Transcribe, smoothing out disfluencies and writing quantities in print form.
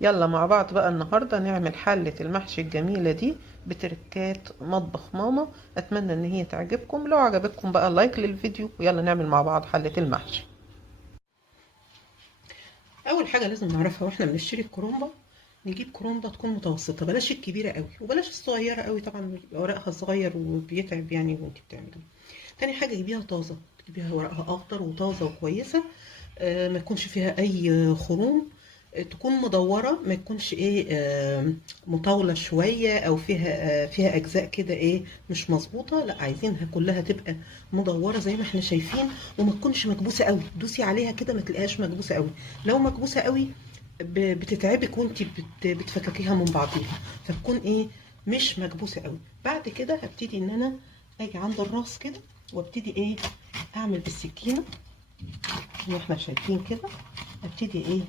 يلا مع بعض بقى النهاردة نعمل حلة المحشي الجميلة دي بتركات مطبخ ماما. اتمنى ان هي تعجبكم. لو عجبتكم بقى لايك للفيديو، ويلا نعمل مع بعض حلة المحشي. اول حاجة لازم نعرفها واحنا بنشتري الكرومبة، نجيب كرومبة تكون متوسطة، بلاش الكبيرة قوي وبلاش الصغيرة قوي، طبعا بيبقى ورقها صغير وبيتعب يعني وانت بتعملي. تاني حاجة جيبيها طازة، تجيبيها ورقها اخضر وطازة وكويسة. ما يكونش فيها اي خروم. تكون مدورة، ما تكونش ايه مطاولة شوية او فيها اجزاء كده ايه مش مظبوطة. لا، عايزينها كلها تبقى مدورة زي ما احنا شايفين، وما تكونش مكبوسة قوي. دوسي عليها كده ما تلاقيهاش مكبوسة قوي. لو مكبوسة قوي بتتعبك وانت بتفككيها من بعضيها، فتكون ايه مش مكبوسة قوي. بعد كده هبتدي ان انا اجي عند الراس كده، وابتدي ايه اعمل بالسكينة زي ما احنا شايفين كده. ابتدي ايه